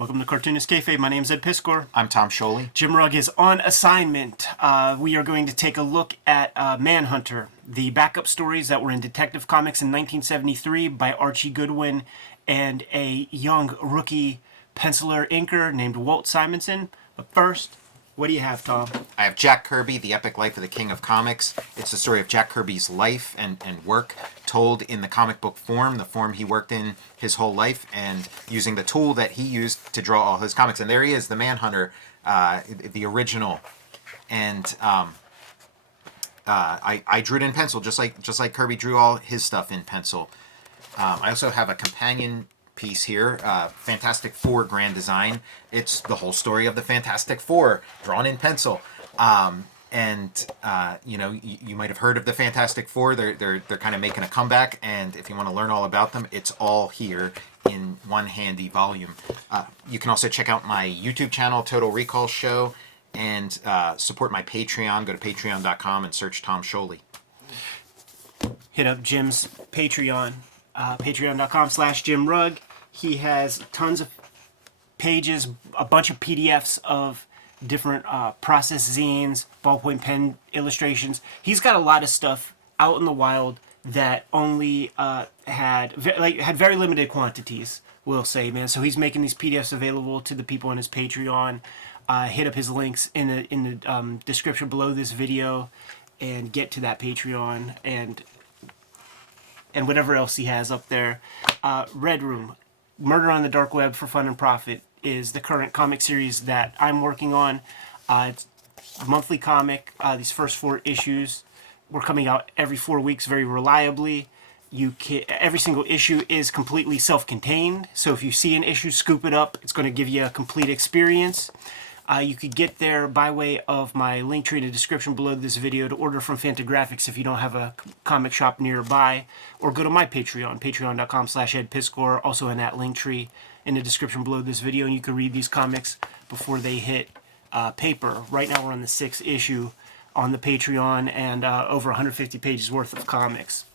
Welcome to Cartoonist Kayfabe. My name's Ed Piskor. I'm Tom Scholey. Jim Rugg is on assignment. We are going to take a look at Manhunter, the backup stories that were in Detective Comics in 1973 by Archie Goodwin and a young rookie penciler inker named Walt Simonson. But first, what do you have, Tom? I have Jack Kirby, The Epic Life of the King of Comics. It's the story of Jack Kirby's life and work told in the comic book form, the form he worked in his whole life, and using the tool that he used to draw all his comics. And there he is, the Manhunter, the original. And I drew it in pencil, just like Kirby drew all his stuff in pencil. I also have a companion piece here, Fantastic Four Grand Design. It's the whole story of the Fantastic Four drawn in pencil. You might have heard of the Fantastic Four. They're kind of making a comeback, and if you want to learn all about them, it's all here in one handy volume. You can also check out my YouTube channel, Total Recall Show, and support my Patreon. Go to patreon.com and search Tom Scholey. Hit up Jim's Patreon, patreon.com/Jim Rugg. He has tons of pages, a bunch of PDFs of different process zines, ballpoint pen illustrations. He's got a lot of stuff out in the wild that only had very limited quantities, we'll say, man. So he's making these PDFs available to the people on his Patreon. Hit up his links in the description below this video and get to that Patreon and whatever else he has up there. Red Room, Murder on the Dark Web for Fun and Profit is the current comic series that I'm working on. It's a monthly comic. These first 4 issues were coming out every 4 weeks very reliably. Every single issue is completely self-contained, so if you see an issue, scoop it up. It's going to give you a complete experience. You could get there by way of my link tree in the description below this video to order from Fantagraphics if you don't have a comic shop nearby, or go to my Patreon, patreon.com/Ed Piskor, also in that link tree in the description below this video, and you can read these comics before they hit paper. Right now we're on the 6th issue on the Patreon and over 150 pages worth of comics.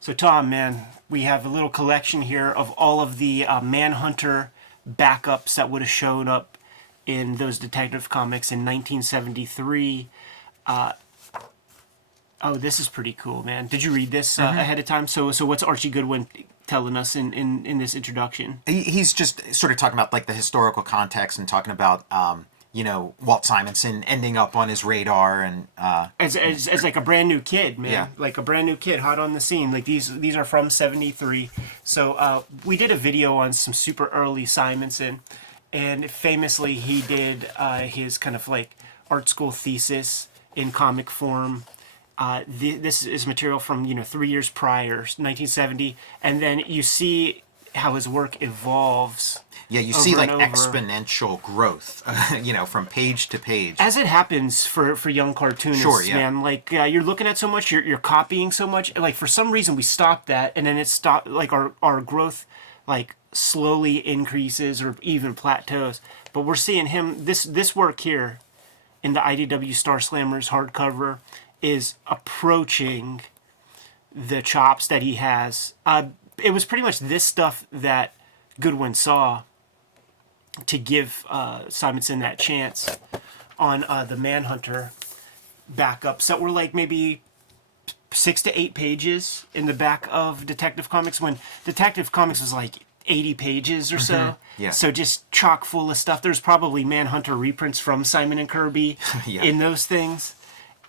So Tom, man, we have a little collection here of all of the Manhunter backups that would have shown up in those Detective Comics in 1973. Oh, this is pretty cool, man. Did you read this ahead of time? So what's Archie Goodwin telling us in this introduction? He's just sort of talking about like the historical context and talking about Walt Simonson ending up on his radar and as like a brand new kid, man. Yeah. Like a brand new kid, hot on the scene. Like these are from '73. So we did a video on some super early Simonson, and famously he did his kind of like art school thesis in comic form. This is material from 3 years prior, 1970, and then you see how his work evolves. Yeah, you see like exponential growth, from page to page. As it happens for young cartoonists, sure, yeah. Man. Like you're looking at so much, you're copying so much. Like for some reason we stopped that, and then it stopped. Like our growth, like slowly increases or even plateaus. But we're seeing him. This work here, in the IDW Star Slammers hardcover, is approaching the chops that he has. It was pretty much this stuff that Goodwin saw to give Simonson that chance on the Manhunter backups that were like maybe 6 to 8 pages in the back of Detective Comics, when Detective Comics was like 80 pages or so. Yeah. So just chock full of stuff. There's probably Manhunter reprints from Simon and Kirby Yeah. in those things.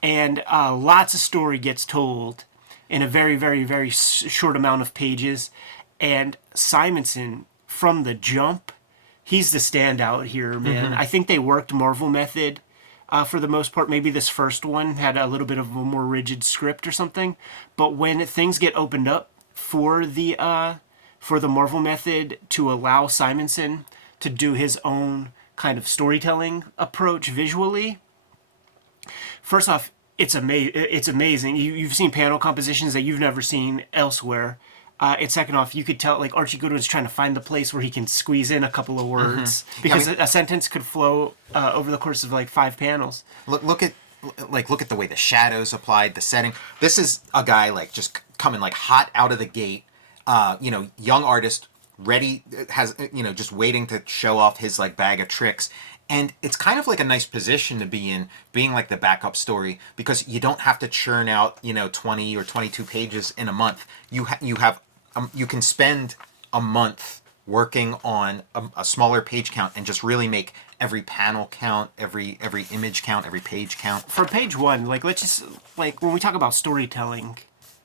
And lots of story gets told in a very, very, very short amount of pages. And Simonson, from the jump, he's the standout here, man. I think they worked Marvel method for the most part. Maybe this first one had a little bit of a more rigid script or something. But when things get opened up for the Marvel method to allow Simonson to do his own kind of storytelling approach visually, first off, it's amazing. You've seen panel compositions that you've never seen elsewhere. And second off, you could tell like Archie Goodwin's trying to find the place where he can squeeze in a couple of words because a sentence could flow over the course of like 5 panels. Look at the way the shadows applied, the setting. This is a guy like just coming like hot out of the gate. Young artist ready, has, just waiting to show off his like bag of tricks. And it's kind of like a nice position to be in, being like the backup story, because you don't have to churn out 20 or 22 pages in a month. You can spend a month working on a smaller page count and just really make every panel count, every image count, every page count. For page one, like, let's just, like, when we talk about storytelling,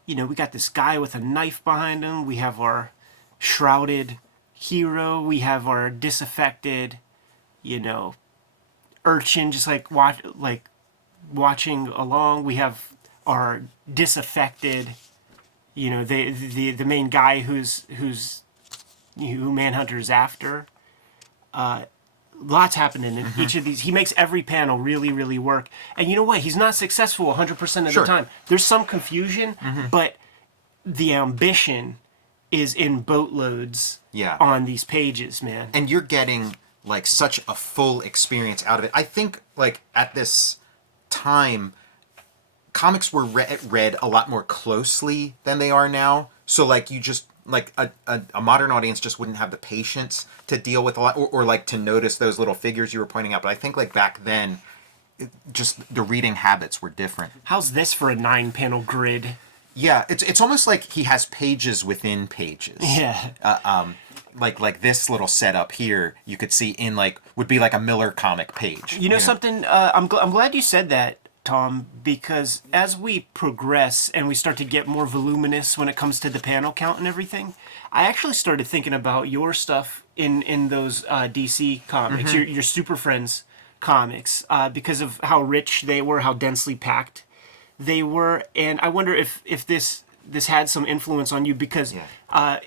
we got this guy with a knife behind him. We have our shrouded hero. We have our disaffected, urchin just like watching along. We have our disaffected, the main guy who Manhunter's after. Lots happening in each of these. He makes every panel really, really work. And you know what? He's not successful 100% of the time. There's some confusion, but the ambition is in boatloads on these pages, man. And you're getting like such a full experience out of it. I think like at this time, comics were read a lot more closely than they are now. So like you just like a modern audience just wouldn't have the patience to deal with a lot, or like to notice those little figures you were pointing out. But I think like back then, just the reading habits were different. How's this for a 9-panel grid? Yeah, it's almost like he has pages within pages. Yeah. Like this little setup here, you could see in would be like a Miller comic page. You know something? I'm glad you said that, Tom, because as we progress and we start to get more voluminous when it comes to the panel count and everything, I actually started thinking about your stuff in those DC comics, your Super Friends comics, because of how rich they were, how densely packed they were, and I wonder if this had some influence on you, because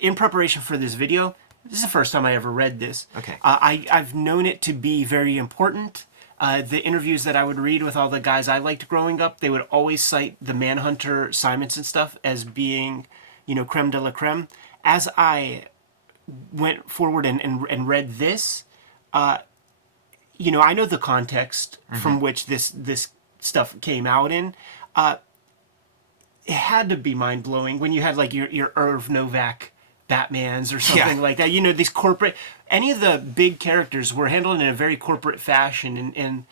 in preparation for this video, this is the first time I ever read this. Okay. I've known it to be very important. The interviews that I would read with all the guys I liked growing up, they would always cite the Manhunter Simonson stuff as being, creme de la creme. As I went forward and read this, I know the context from which this stuff came out in. It had to be mind-blowing when you had like your Irv Novak Batmans or something like that. These corporate, any of the big characters were handled in a very corporate fashion, and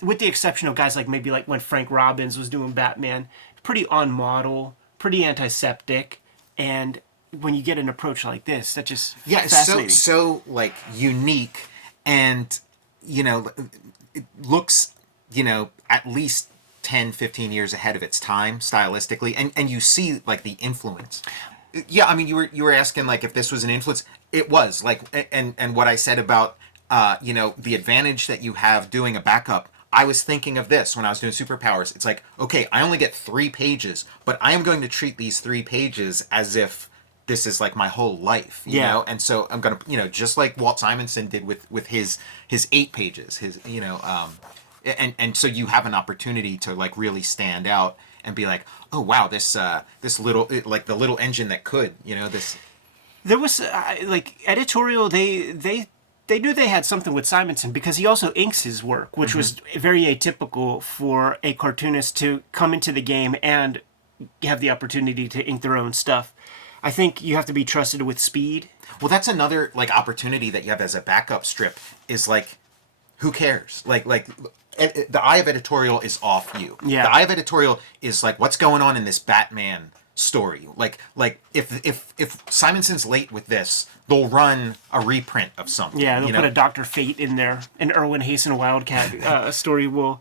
with the exception of guys like maybe like when Frank Robbins was doing Batman, pretty on model, pretty antiseptic, and when you get an approach like this, that just fascinating. It's so like unique, and it looks at least 10, 15 years ahead of its time stylistically, and you see like the influence. Yeah, I mean, you were asking like if this was an influence. It was like, and what I said about the advantage that you have doing a backup. I was thinking of this when I was doing Superpowers. It's like, okay, I only get 3 pages, but I am going to treat these 3 pages as if this is like my whole life, you know. And so I'm gonna, just like Walt Simonson did with his 8 pages, and so you have an opportunity to like really stand out and be like, oh wow, this little, like the little engine that could, this. There was like editorial. They knew they had something with Simonson because he also inks his work, which was very atypical for a cartoonist to come into the game and have the opportunity to ink their own stuff. I think you have to be trusted with speed. Well, that's another like opportunity that you have as a backup strip is like, who cares? Like the eye of editorial is off you. Yeah. The eye of editorial is like, what's going on in this Batman story? Like if Simonson's late with this, they'll run a reprint of something. Yeah, they'll put a Dr. Fate in there. An Erwin Hasten Wildcat story will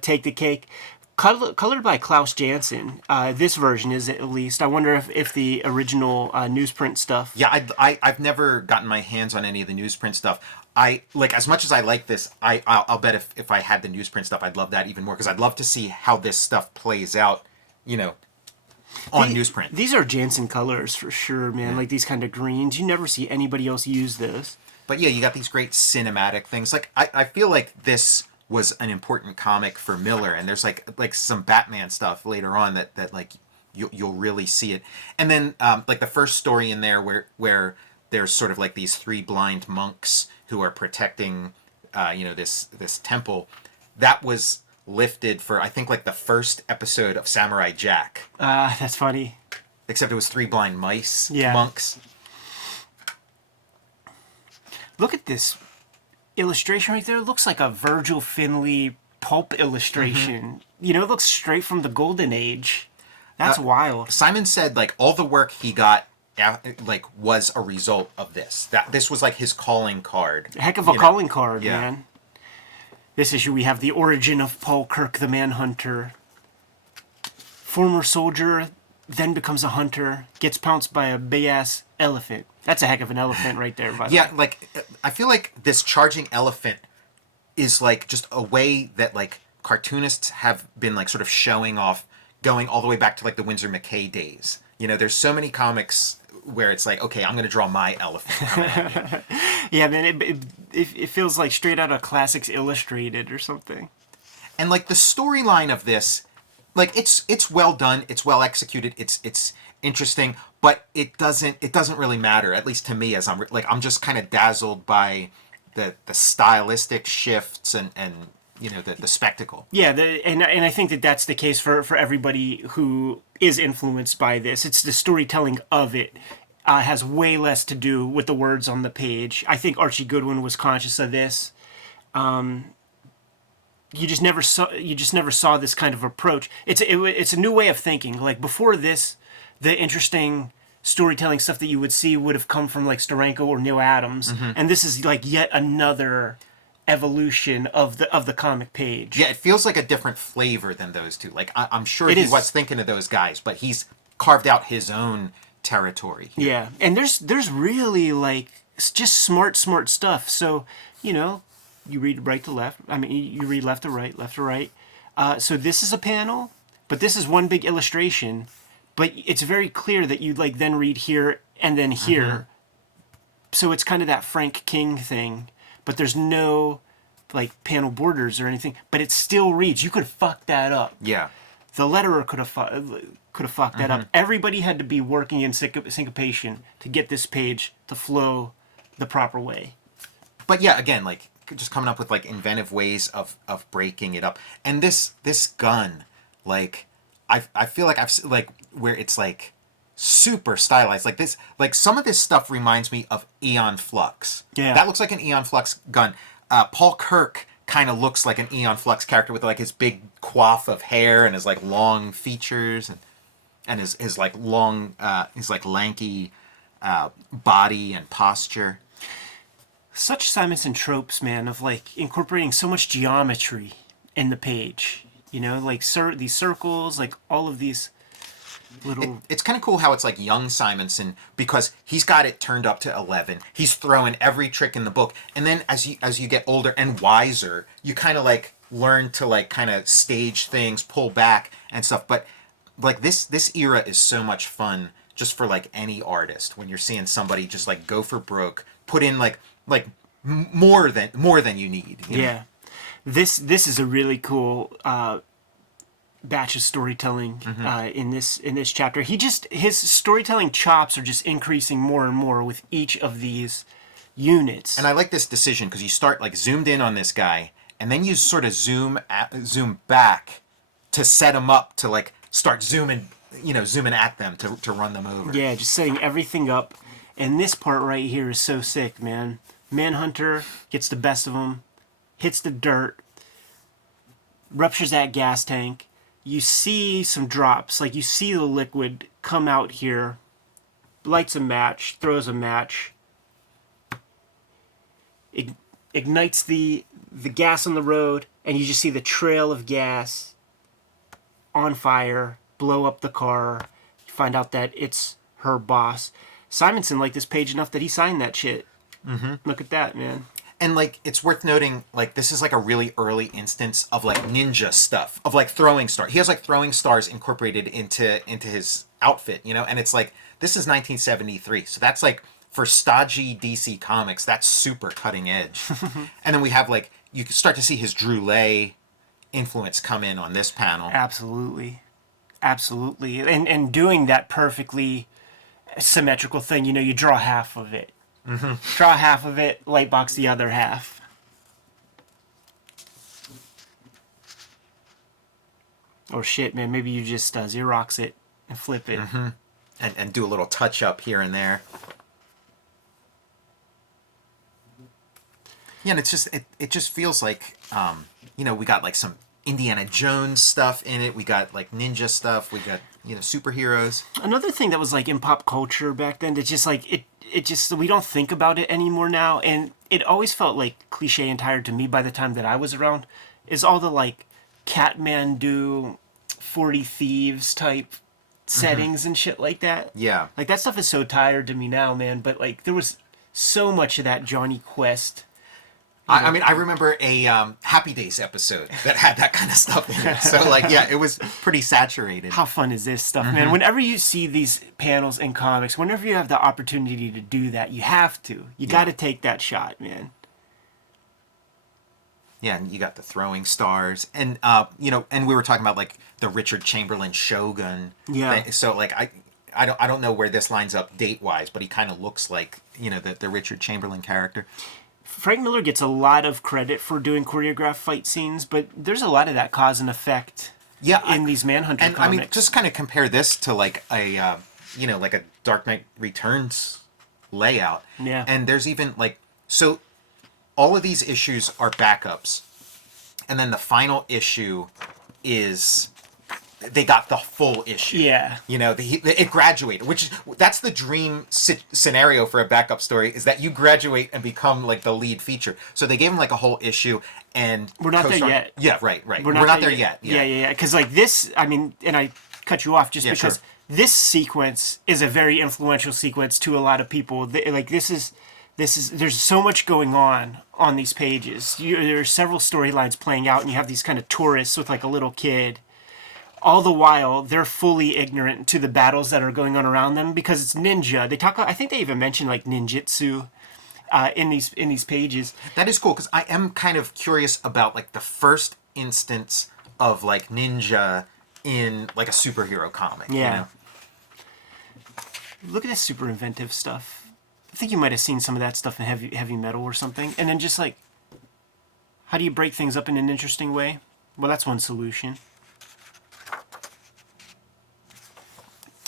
take the cake. Colored by Klaus Janson. This version is, at least. I wonder if the original newsprint stuff. Yeah, I've never gotten my hands on any of the newsprint stuff. I like, as much as I like this, I'll bet if I had the newsprint stuff, I'd love that even more, because I'd love to see how this stuff plays out, on newsprint. These are Janson colors for sure, man. Yeah. Like these kind of greens. You never see anybody else use this. But yeah, you got these great cinematic things. Like I feel like this was an important comic for Miller, and there's like some Batman stuff later on that like you'll really see it. And then like the first story in there where there's sort of like these 3 blind monks who are protecting this temple, that was lifted for I think like the first episode of Samurai Jack. That's funny. Except it was 3 blind mice, yeah. monks. Look at this illustration right there. It looks like a Virgil Finlay pulp illustration. You know, it looks straight from the Golden Age. That's wild. Simon said like all the work he got like was a result of this. That this was like his calling card. Heck of a calling card, Yeah. man. This issue we have the origin of Paul Kirk the Manhunter. Former soldier, then becomes a hunter, gets pounced by a big-ass elephant. That's a heck of an elephant right there, by the way. Yeah, like I feel like this charging elephant is like just a way that like cartoonists have been like sort of showing off, going all the way back to like the Winsor McKay days. You know, there's so many comics where it's like, okay, I'm going to draw my elephant. coming at me. Yeah, man, it feels like straight out of Classics Illustrated or something. And like the storyline of this, like it's well done, it's well executed, it's interesting, but it doesn't really matter, at least to me, as I'm just kind of dazzled by the stylistic shifts and you know the spectacle. Yeah, and I think that that's the case for everybody who is influenced by this. It's the storytelling of it. Has way less to do with the words on the page. I think Archie Goodwin was conscious of this. You just never saw this kind of approach. It's a new way of thinking. Like before this, the interesting storytelling stuff that you would see would have come from like Steranko or Neil Adams, and this is like yet another evolution of the comic page. Yeah, it feels like a different flavor than those two. Like I'm sure It he is. was thinking of those guys, but he's carved out his own territory here. Yeah, and there's really like just smart stuff. So you know, you read right to left. I mean, you read left to right, left to right. So this is a panel, but this is one big illustration. But it's very clear that you like then read here and then here. So it's kind of that Frank King thing, but there's no like panel borders or anything. But it still reads. You could fuck that up. Yeah. The letterer could have fucked that up. Everybody had to be working in syncopation to get this page to flow the proper way. But yeah, again, like just coming up with like inventive ways of breaking it up. And this gun, like I feel like I've like where it's like super stylized. Like this, like some of this stuff reminds me of Aeon Flux. Yeah. That looks like an Aeon Flux gun. Paul Kirk kind of looks like an Aeon Flux character with like his big coif of hair and his like long features and his like long his like lanky body and posture. Such Simonson tropes, man, of like incorporating so much geometry in the page. You know, like these circles, like all of these little. It's kind of cool how it's like young Simonson because he's got it turned up to 11. He's throwing every trick in the book, and then as you get older and wiser, you kind of like learn to like kind of stage things, pull back and stuff. But like this era is so much fun just for like any artist when you're seeing somebody just like go for broke, put in like more than you need. You know? Yeah, this is a really cool batch of storytelling in this chapter. His storytelling chops are just increasing more and more with each of these units. And I like this decision because you start like zoomed in on this guy, and then you sort of zoom back to set him up to like start zooming at them to run them over. Yeah, just setting everything up. And this part right here is so sick, man. Manhunter gets the best of him, hits the dirt, ruptures that gas tank. You see some drops, like you see the liquid come out here, lights a match, throws a match, ignites the gas on the road, and you just see the trail of gas on fire, blow up the car. You find out that it's her boss. Simonson liked this page enough that he signed that shit. Look at that, man. And like it's worth noting, like this is like a really early instance of like ninja stuff, of like throwing star. He has like throwing stars incorporated into his outfit, you know. And it's like this is 1973, so that's like for stodgy DC Comics, that's super cutting edge. And then we have like you start to see his Droulet influence come in on this panel. Absolutely, and doing that perfectly symmetrical thing. You know, you draw half of it. Draw half of it, light box the other half. Or shit, man, maybe you just Xerox it and flip it. And do a little touch up here and there. Yeah, and it just feels like we got like some Indiana Jones stuff in it. We got like ninja stuff. We got superheroes. Another thing that was like in pop culture back then, it's just like it just we don't think about it anymore now, and it always felt like cliche and tired to me by the time that I was around. Is all the like Kathmandu, 40 Thieves type settings and shit like that. Yeah. Like that stuff is so tired to me now, man. But like there was so much of that Johnny Quest. I mean, I remember a Happy Days episode that had that kind of stuff in it. So, like, yeah, it was pretty saturated. How fun is this stuff, man? Whenever you see these panels in comics, whenever you have the opportunity to do that, you have to. You got to take that shot, man. Yeah, and you got the throwing stars, and and we were talking about like the Richard Chamberlain Shogun. Yeah. So, like, I don't know where this lines up date wise, but he kind of looks like the Richard Chamberlain character. Frank Miller gets a lot of credit for doing choreographed fight scenes, but there's a lot of that cause and effect in these Manhunter comics. I mean, just kind of compare this to like a like a Dark Knight Returns layout. Yeah. And there's even like so all of these issues are backups. And then the final issue is they got the full issue. Yeah. It graduated, that's the dream scenario for a backup story, is that you graduate and become like the lead feature. So they gave him like a whole issue, and we're not there yet. Yeah, right. We're not there yet. Yeah. Because like this, I mean, and I cut you off just because this sequence is a very influential sequence to a lot of people. Like this is there's so much going on these pages. There are several storylines playing out, and you have these kind of tourists with like a little kid. All the while, they're fully ignorant to the battles that are going on around them because it's ninja. They talk. I think they even mention like ninjutsu in these pages. That is cool because I am kind of curious about like the first instance of like ninja in like a superhero comic. Yeah. Look at this super inventive stuff. I think you might have seen some of that stuff in heavy metal or something. And then just like, how do you break things up in an interesting way? Well, that's one solution.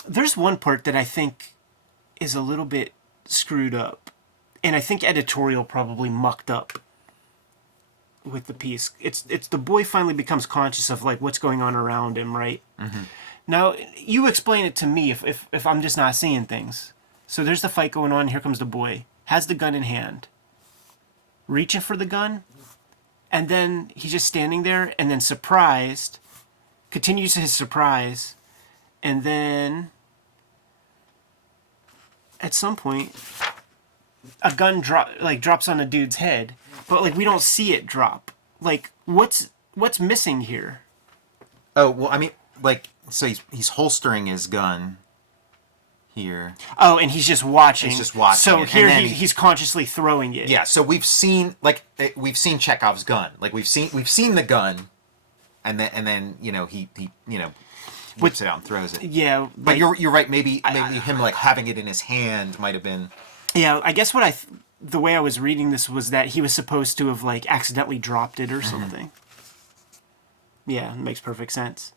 There's one part that I think is a little bit screwed up, and I think editorial probably mucked up with the piece. It's the boy finally becomes conscious of like what's going on around him, right? Mm-hmm. Now you explain it to me if I'm just not seeing things. So there's the fight going on. Here comes the boy, has the gun in hand, reaching for the gun, and then he's just standing there, and then surprised, continues his surprise, and then at some point, a gun drops on a dude's head, but like we don't see it drop. Like what's missing here? Oh well, I mean, like so he's holstering his gun here. Oh, and he's just watching. He's just watching. So it. here he's consciously throwing it. Yeah. So we've seen Chekhov's gun. Like we've seen the gun, and then he whips it out and throws it. Yeah, but you're right. Maybe him like having it in his hand might have been. Yeah, I guess the way I was reading this was that he was supposed to have like accidentally dropped it or something. Yeah, it makes perfect sense.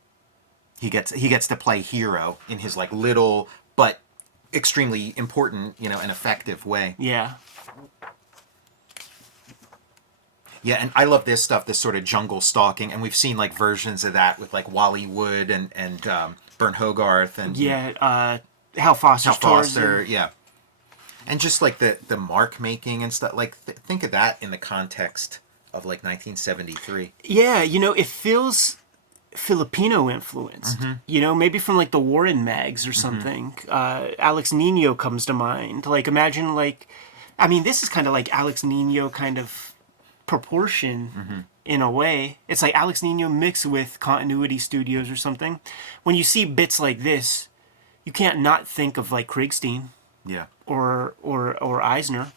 He gets to play hero in his like little but extremely important, and effective way. Yeah. Yeah, and I love this stuff, this sort of jungle stalking, and we've seen like versions of that with like Wally Wood and Bern Hogarth and Hal Foster, yeah, and just like the mark making and stuff. Like think of that in the context of like 1973. Yeah, it feels Filipino influenced. Mm-hmm. Maybe from like the Warren mags or something. Mm-hmm. Alex Nino comes to mind. Like imagine this is kind of like Alex Nino kind of proportion in a way. It's like Alex Nino mixed with Continuity Studios or something. When you see bits like this, you can't not think of like Kriegstein, or Eisner.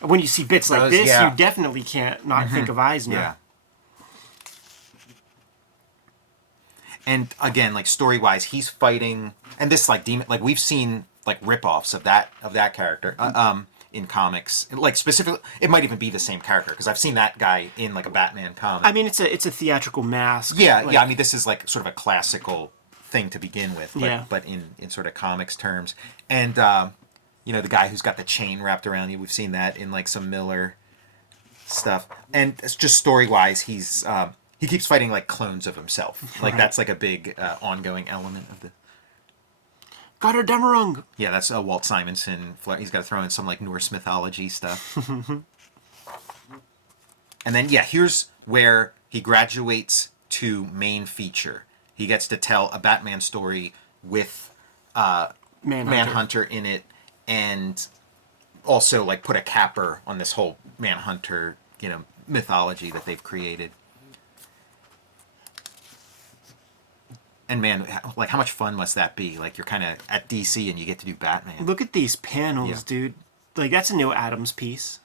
When you see bits like this, you definitely can't not think of Eisner. Yeah. And again, like story wise, he's fighting, and this like demon, like we've seen like ripoffs of that character. In comics, like specifically, it might even be the same character because I've seen that guy in like a Batman comic. I mean, it's a theatrical mask. Yeah, I mean, this is like sort of a classical thing to begin with, but in sort of comics terms. And You know, the guy who's got the chain wrapped around you. We've seen that in like some Miller stuff. And it's just story-wise, he keeps fighting like clones of himself. Like Right. that's like a big ongoing element of the. Götterdämmerung. Yeah, that's a Walt Simonson. He's got to throw in some like Norse mythology stuff. And then yeah, here's where he graduates to main feature. He gets to tell a Batman story with Manhunter in it, and also like put a capper on this whole Manhunter, you know, mythology that they've created. And man, like how much fun must that be? Like you're kind of at DC and you get to do Batman. Look at these panels, Yeah. dude. Like that's a Neil Adams piece.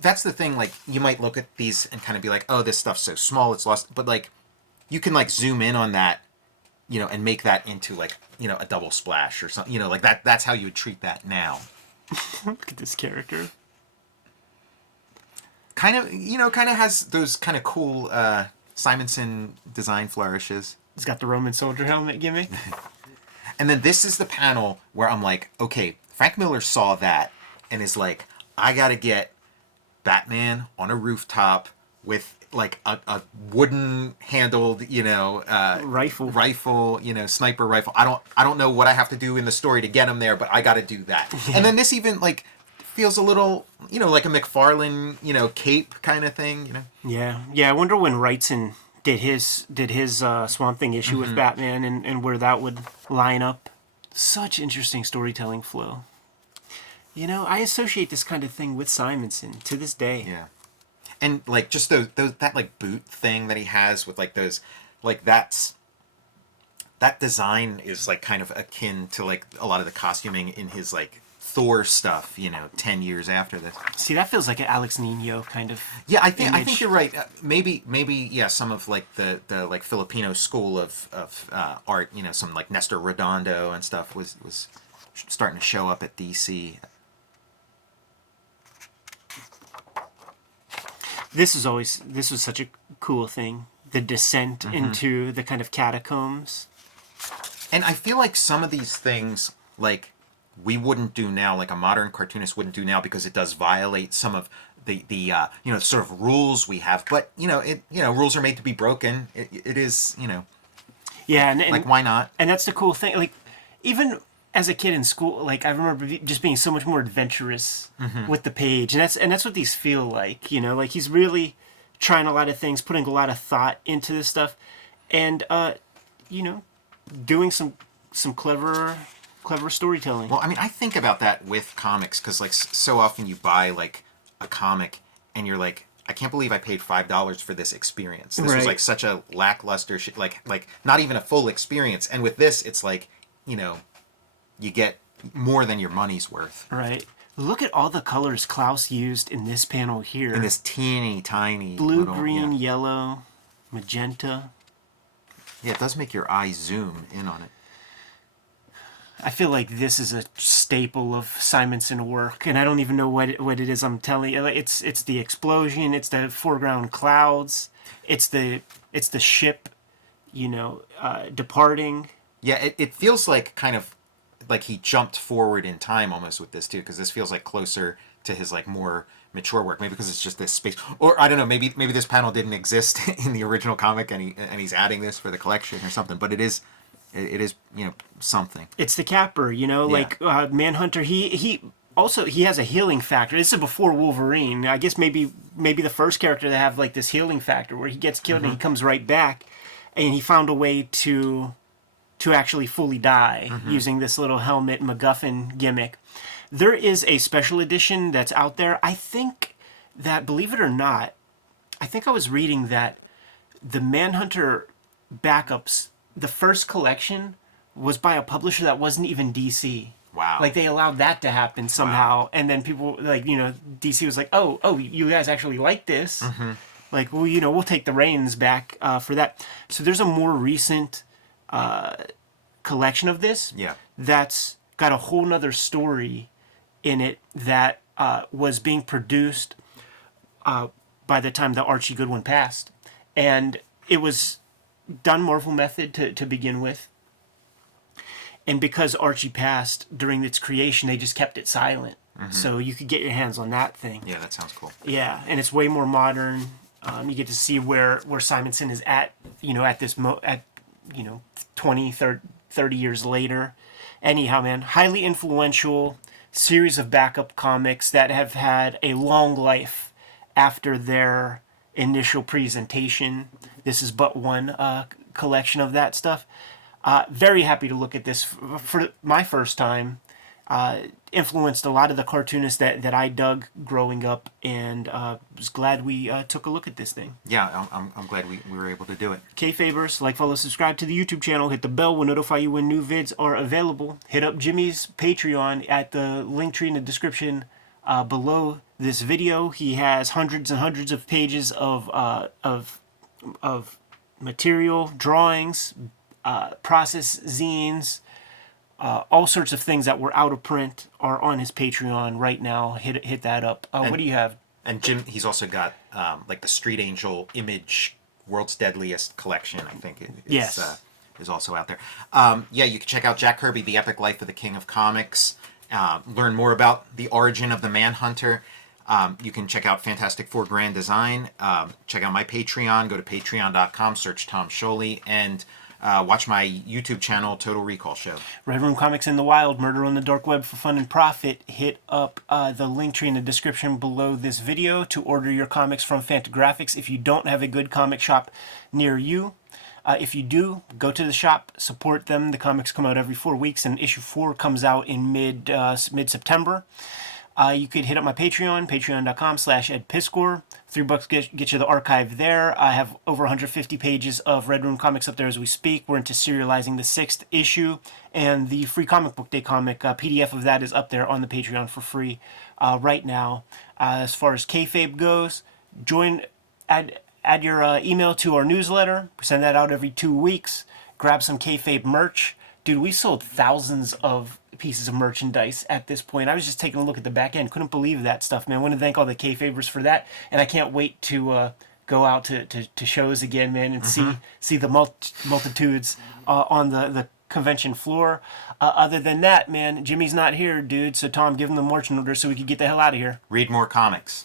That's the thing. Like you might look at these and kind of be like, "Oh, this stuff's so small, it's lost." But like, you can like zoom in on that, you know, and make that into like, you know, a double splash or something. You know, like that. That's how you would treat that now. Look at this character. Kind of, you know, kind of has those kind of cool Simonson design flourishes. He's got the Roman soldier helmet gimmick. And then this is the panel where I'm like, okay, Frank Miller saw that and is like, I gotta get Batman on a rooftop with like a wooden handled, you know, rifle, you know, sniper rifle. I don't know what I have to do in the story to get him there, but I got to do that. Yeah. And then this even like feels a little, you know, like a McFarlane, you know, cape kind of thing, you know. Yeah. I wonder when Wrightson did his Swamp Thing issue with Batman and where that would line up. Such interesting storytelling flow. You know, I associate this kind of thing with Simonson to this day. Yeah. And like just those that like boot thing that he has with like those, like that design is like kind of akin to like a lot of the costuming in his like Thor stuff, you know, 10 years after this. See, that feels like an Alex Nino kind of. Yeah, I think image. you're right. Maybe yeah, some of like the like Filipino school of art, you know, some like Nestor Redondo and stuff was starting to show up at DC. This was such a cool thing. The descent into the kind of catacombs. And I feel like some of these things, like, we wouldn't do now, like a modern cartoonist wouldn't do now, because it does violate some of the you know, sort of rules we have. But, you know, rules are made to be broken. It is, you know. Yeah, and like, why not? And that's the cool thing. Like, even as a kid in school, like, I remember just being so much more adventurous with the page. And that's what these feel like, you know? Like, he's really trying a lot of things, putting a lot of thought into this stuff. And, you know, doing some clever storytelling. Well, I mean, I think about that with comics, because, like, so often you buy, like, a comic, and you're like, I can't believe I paid $5 for this experience. This was, like, such a lackluster shit, like, not even a full experience. And with this, it's like, you know, you get more than your money's worth. Right. Look at all the colors Klaus used in this panel here. In this teeny tiny blue, little, green, yellow, magenta. Yeah, it does make your eye zoom in on it. I feel like this is a staple of Simonson work, and I don't even know what it is I'm telling you. It's the explosion, it's the foreground clouds, it's the ship, you know, departing. Yeah, it feels like kind of like he jumped forward in time almost with this too, because this feels like closer to his like more mature work. Maybe because it's just this space, or I don't know. Maybe this panel didn't exist in the original comic, and he's adding this for the collection or something. But it is, you know, something. It's the capper, you know, like Manhunter. He also has a healing factor. This is before Wolverine. I guess maybe the first character to have like this healing factor where he gets killed and he comes right back, and he found a way to actually fully die using this little helmet MacGuffin gimmick. There is a special edition that's out there. I think that, believe it or not, I think I was reading that the Manhunter backups, the first collection, was by a publisher that wasn't even DC. Wow. Like, they allowed that to happen somehow. Wow. And then people, like, you know, DC was like, oh, you guys actually like this? Like, well, you know, we'll take the reins back for that. So there's a more recent collection of this that's got a whole nother story in it that was being produced by the time that Archie Goodwin passed. And it was done Marvel Method to begin with. And because Archie passed during its creation, they just kept it silent. So you could get your hands on that thing. Yeah, that sounds cool. Yeah, and it's way more modern. You get to see where Simonson is at, at this 20, 30 years later. Anyhow, man, highly influential series of backup comics that have had a long life after their initial presentation. This is but one collection of that stuff. Very happy to look at this for my first time. Influenced a lot of the cartoonists that I dug growing up, and was glad we took a look at this thing. Yeah, I'm glad we were able to do it. Kayfabers, like, follow, subscribe to the YouTube channel. Hit the bell. Will notify you when new vids are available. Hit up Jimmy's Patreon at the link tree in the description below this video. He has hundreds and hundreds of pages of material, drawings, process zines. All sorts of things that were out of print are on his Patreon right now. Hit that up. What do you have? And Jim, he's also got like the Street Angel Image World's Deadliest collection. I think is also out there. Yeah, you can check out Jack Kirby, The Epic Life of the King of Comics. Learn more about the origin of the Manhunter. You can check out Fantastic Four Grand Design. Check out my Patreon. Go to patreon.com, search Tom Sholey, and watch my YouTube channel, Total Recall Show. Red Room Comics in the Wild, Murder on the Dark Web for Fun and Profit. Hit up the link tree in the description below this video to order your comics from Fantagraphics if you don't have a good comic shop near you. If you do, go to the shop, support them. The comics come out every 4 weeks, and issue 4 comes out in mid-September. You could hit up my Patreon, patreon.com/edpiskor. $3 get you the archive there. I have over 150 pages of Red Room Comics up there as we speak. We're into serializing the 6th issue, and the free Comic Book Day comic, PDF of that is up there on the Patreon for free right now. As far as Kayfabe goes, add your email to our newsletter. We send that out every 2 weeks. Grab some Kayfabe merch. Dude, we sold thousands of pieces of merchandise at this point. I was just taking a look at the back end. Couldn't believe that stuff, man. I want to thank all the Kayfabers for that. And I can't wait to go out to shows again, man, and see the multitudes on the convention floor. Other than that, man, Jimmy's not here, dude. So, Tom, give him the marching order so we can get the hell out of here. Read more comics.